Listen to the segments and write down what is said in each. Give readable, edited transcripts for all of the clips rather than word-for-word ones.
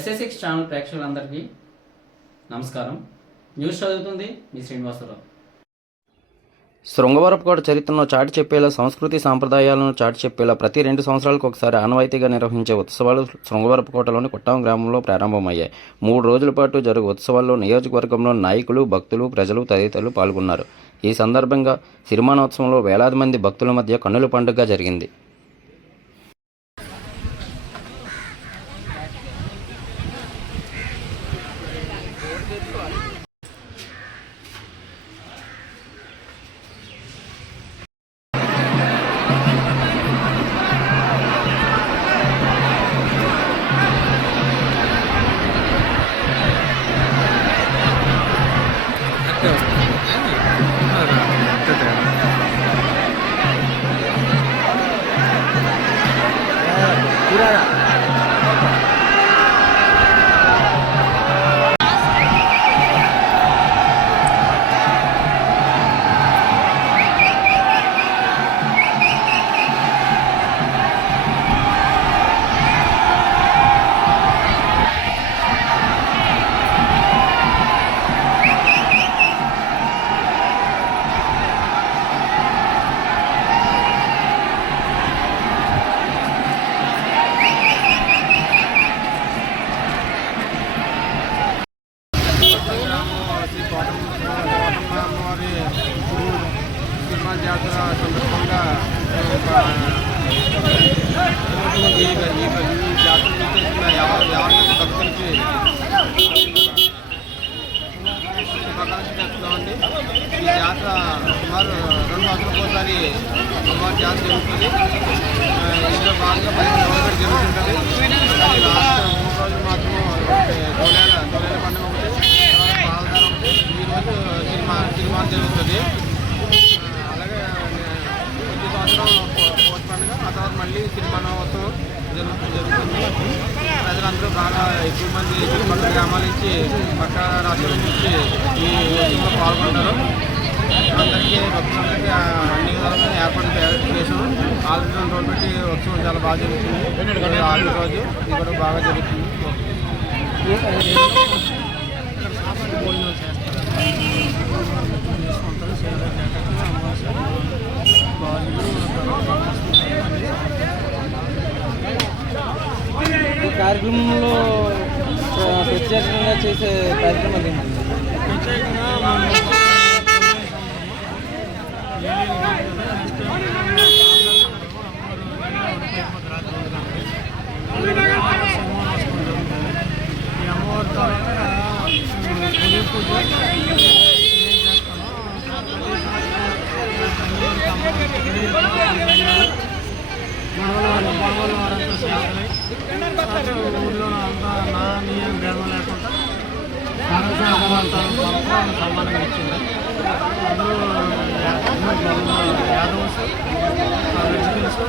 ఎస్ఎస్6 channel ప్రేక్షకులందరికీ నమస్కారం. News చదువుతుంది మీ శ్రీనివాసరావు. శృంగవరపుకోట చరిత్రను చాటి చెప్పేలా, సంస్కృతి సాంప్రదాయాలను చాటి చెప్పేలా ప్రతి 2 సంవత్సరాలకు ఒకసారి ఆనవాయితీగా నిర్వహించే ఉత్సవాలు శృంగవరపుకోటలోని కొట్టం గ్రామంలో ప్రారంభమయ్యాయి. 3 రోజుల పాటు జరుగు ఉత్సవాల్లో నియోజకవర్గంలో నాయకులు, భక్తులు, ప్రజలు తదితరులు పాల్గొన్నారు. ఈ సందర్భంగా సిరిమానోత్సవంలో వేలాది మంది భక్తుల మధ్య కన్నుల పండుగగా జరిగింది. జాతర సందర్భంగా ఈ జాతర చేసిన 50 భక్తులకి శుభాకాంక్షలు చెప్తున్నామండి. ఈ జాతర సుమారు 2 సంవత్సరాలకోసారి అమ్మవారి జాతర జరుగుతుంది. ఇందులో భాగంగా 15 రోజులు జరుగుతుంటుంది. కానీ లాస్ట్ 3 రోజులు మాత్రం తోలేల పండుగ ఒకటి, పాలధార ఒకటి, ఈరోజు సినిమా జరుగుతుంది. పోస్ట్ పండుగ, ఆ తర్వాత మళ్ళీ సిరిమానోత్సవం జరుగుతుంది. ప్రజలందరూ బాగా ఎక్కువ మంది చుట్టుపక్కల గ్రామాల నుంచి, పక్క రాష్ట్రాల నుంచి ఈ ఉత్సవంలో పాల్గొంటారు. అందరికీ భక్తులందరికీ అన్ని విధాలుగా ఏర్పాటు చేసాం. ఆల్రెడీ 2 రోజులు పెట్టి ఉత్సవం చాలా బాగా జరుగుతుంది. 6వ రోజు ఇది కూడా బాగా జరుగుతుంది. భోజనాలు ఈ కార్యక్రమంలో ప్రత్యేకంగా చేసే కార్యక్రమాలు ఏంటండి? ప్రత్యేకంగా ఈ అమ్మవారి తర్వాత ఊళ్ళో అంతా నా నియమం భేదం లేకుండా సమానంగా ఇచ్చింది. అందరూ యాదవ్స్, వెజిటల్స్,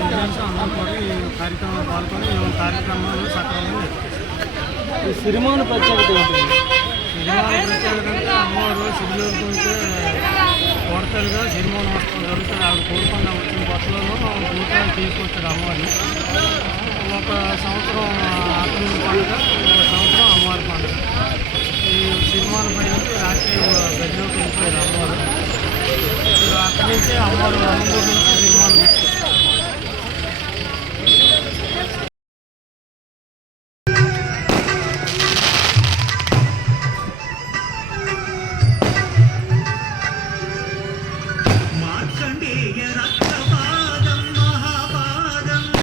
ఇండియన్స్ అందరూ కూడా ఈ కార్యక్రమంలో పాల్గొని ఈ కార్యక్రమాలు సక్రమంగా ఈ సిరిమాను ప్రత్యేకత ఏంటి? సిరిమాన ప్రత్యేకత అంటే అమ్మవారు సిరిలోకి ఉంటే కోడతలుగా సిరిమానోత్సవం జరుగుతుంది. ఆవిడ కోరుకున్న వచ్చిన కొత్తలో భూతాలు తీసుకొచ్చాడు అమ్మవారిని. ఒక సంవత్సరం అతని పండుగ, ఒక సంవత్సరం అమ్మవారి పండుగ. ఈ సిరిమాన పై నుంచి రాత్రి గదిలోకి వెళ్ళిపోయారు అమ్మవారు. అక్కడి నుంచి అమ్మవారు అనుభవించి